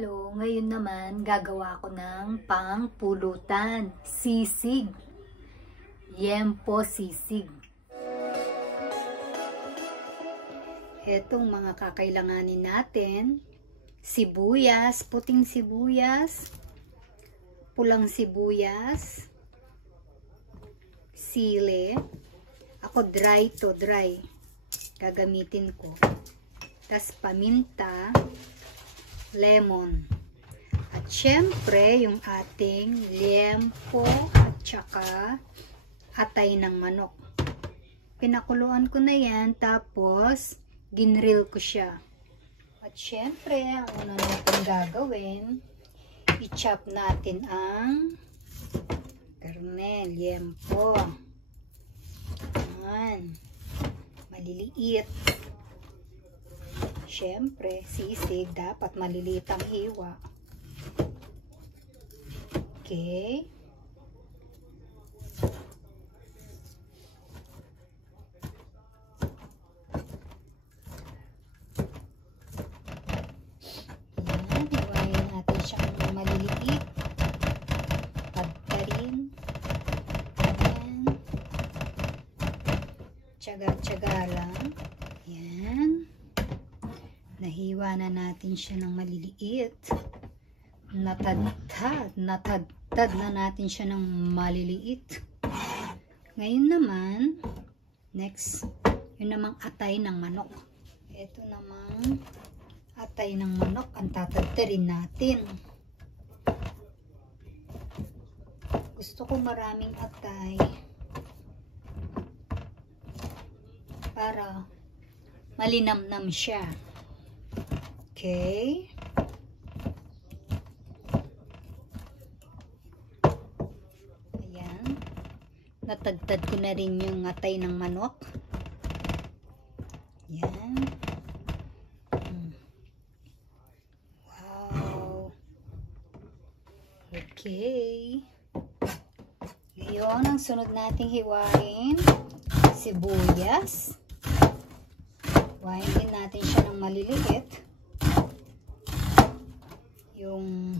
Hello, ngayon naman gagawa ko ng pangpulutan, sisig. Yempo sisig. Etong mga kakailanganin natin, sibuyas, puting sibuyas, pulang sibuyas, sili. Ako dry to, dry. Gagamitin ko. Tas paminta, lemon. At syempre, yung ating liempo at saka atay ng manok. Pinakuluan ko na yan, tapos ginrill ko siya. At syempre, ang una natin gagawin, i-chop natin ang karne, liempo. Ayan. Maliliit. Siyempre, sisig, dapat maliliit ang hiwa. Okay. Yan, hiwain natin siyang maliliit. Pagkarin. Yan. Tsaga-tsaga lang. Yan. Nahiwa na natin siya ng maliliit. Natadtad na natin siya ng maliliit. Ngayon naman, next, yun namang atay ng manok. Ito namang atay ng manok, ang tatadtarin natin. Gusto ko maraming atay para malinamnam siya. Okay. Ayan. Natagtad ko na rin yung atay ng manok. Ayan. Wow. Okay. Ngayon, ang sunod nating hiwain, sibuyas. Hiwain din natin siya ng maliliit. Yung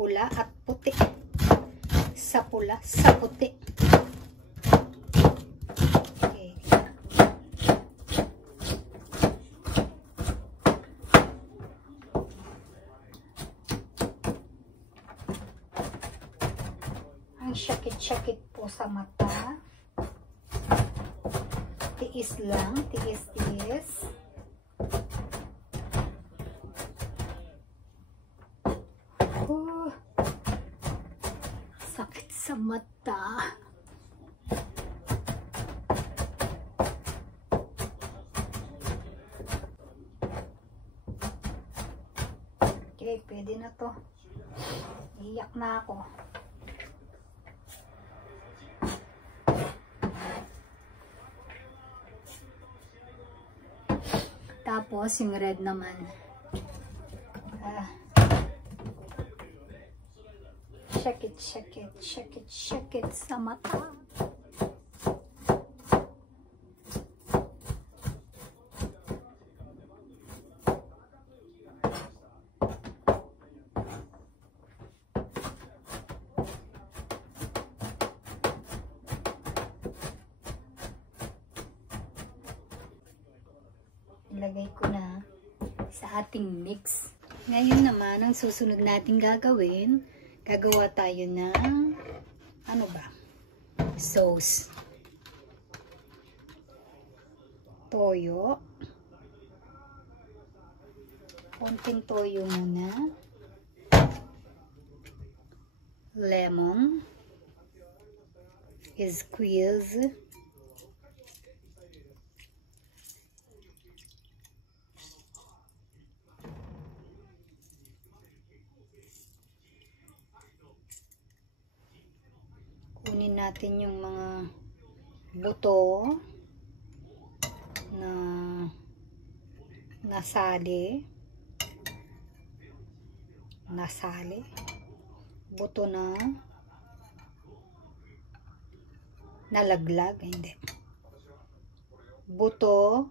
pula at puti. Sa pula, sa puti. Okay. Ang syakit-syakit po sa mata. Tiis lang, tiis-tiis. Sakit sa mata. Okay, pwede na to. Iyak na ako. Tapos yung red naman. Syakit sa mata. Ilagay ko na sa ating mix. Ngayon naman, ang susunod natin gagawin, gagawa tayo ng ano ba? Sauce. Toyo. Konting toyo muna. Lemon. Squeeze. Kunin natin yung mga buto na nasali, buto na nalaglag, hindi, buto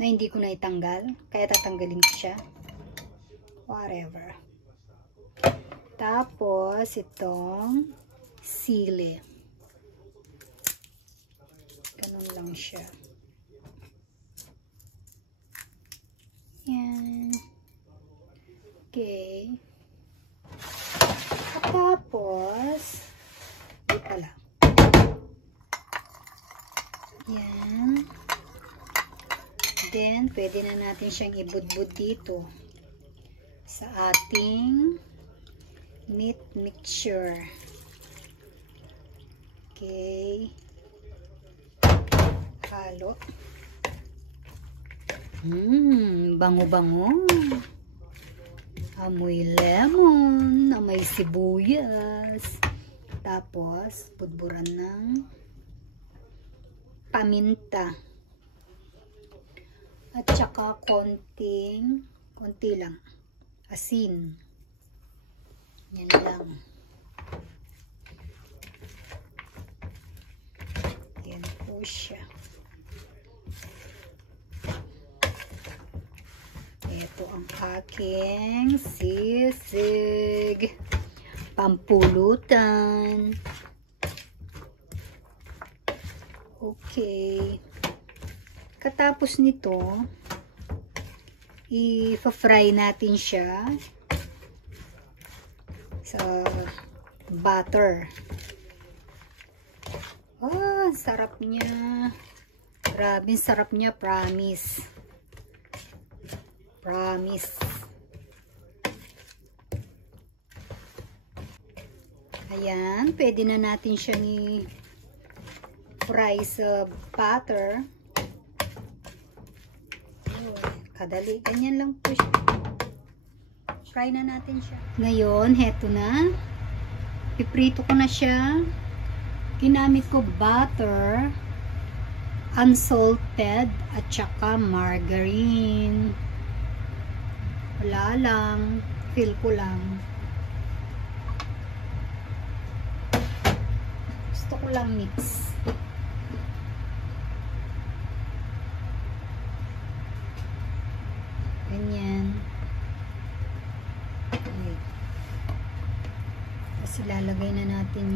na hindi ko na itanggal, kaya tatanggalin ko siya. whatever. Tapos, itong sili. Ganun lang siya. Yan. Okay. Tapos, ito pala. Yan. Then, pwede na natin siyang ibudbud dito sa ating meat mixture. Okay. Halo. Bango-bango. Amoy lemon, amoy sibuyas. Tapos, budburan ng paminta. At saka konti lang, asin. Yan lang. Yan po siya. Ito ang aking sisig pampulutan. Okay. Katapos nito, i-fry natin siya sa butter. Oh, sarap niya. Grabe, sarap niya, promise. Promise. Ayan, pwede na natin siyang i-fry sa butter. Oh, kadali. Ganyan lang po siya. Fry na natin siya. Ngayon, heto na. Piprito ko na siya. Ginamit ko butter, unsalted, at saka margarine. Wala lang. Feel ko lang. Gusto ko lang mix. Ganyan. Okay. Tapos ilalagay na natin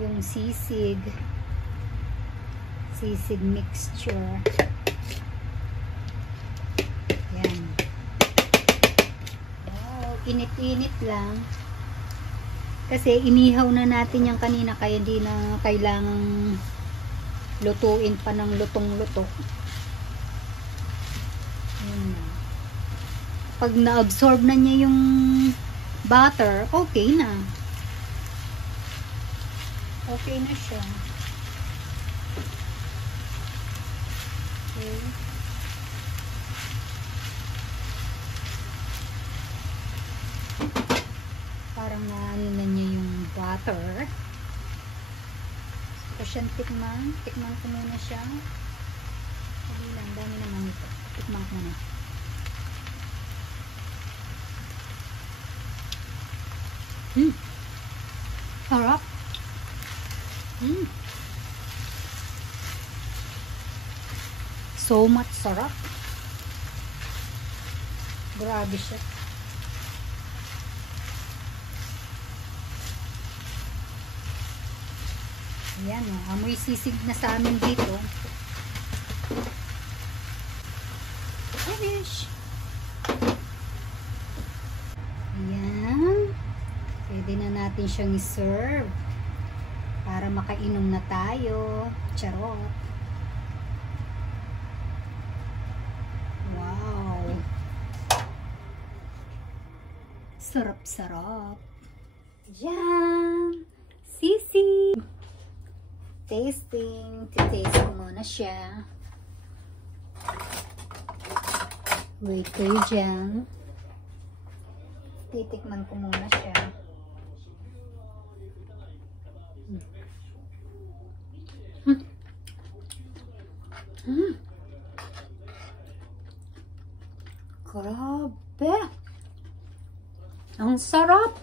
yung sisig mixture. Yan. Wow, init-init lang. Kasi inihaw na natin yung kanina, kaya hindi na kailangang lutuin pa ng lutong-luto. Pag na-absorb na niya yung butter, okay na. Okay na siya. Okay. Parang naano na niya yung butter. So, siyang tikman. Tikman ko muna siya. Sabi lang, dami naman ito. Tikman ko muna. Sarap. So much sarap. Grabe siya. Ayan o. Amoy sisig na sa amin dito. Finish. Ayan. Pwede na natin siyang i-serve. Para makainom na tayo. Charot. Wow. Sarap-sarap. Yan. Sisig. Tasting. Titaste ko muna siya. Wait kayo dyan. Titikman ko muna siya. Grabe. Ang sarap.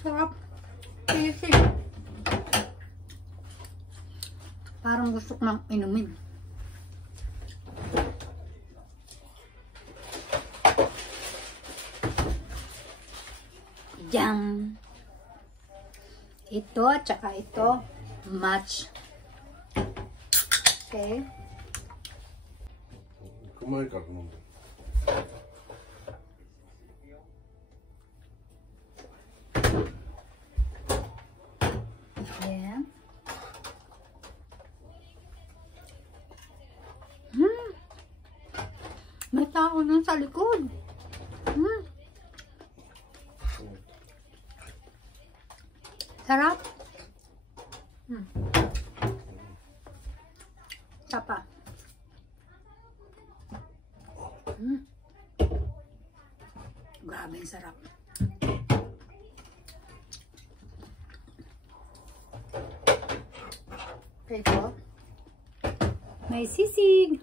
Sarap. Sisig. Parang gusto ko nang inumin. Yan. Ito at saka ito match. Okay. Kumain ka naman. Ayan. May tao nun sa likod. Sarap. Sapa. Grabe yung sarap. Okay po. May sisig.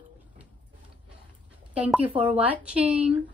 Thank you for watching.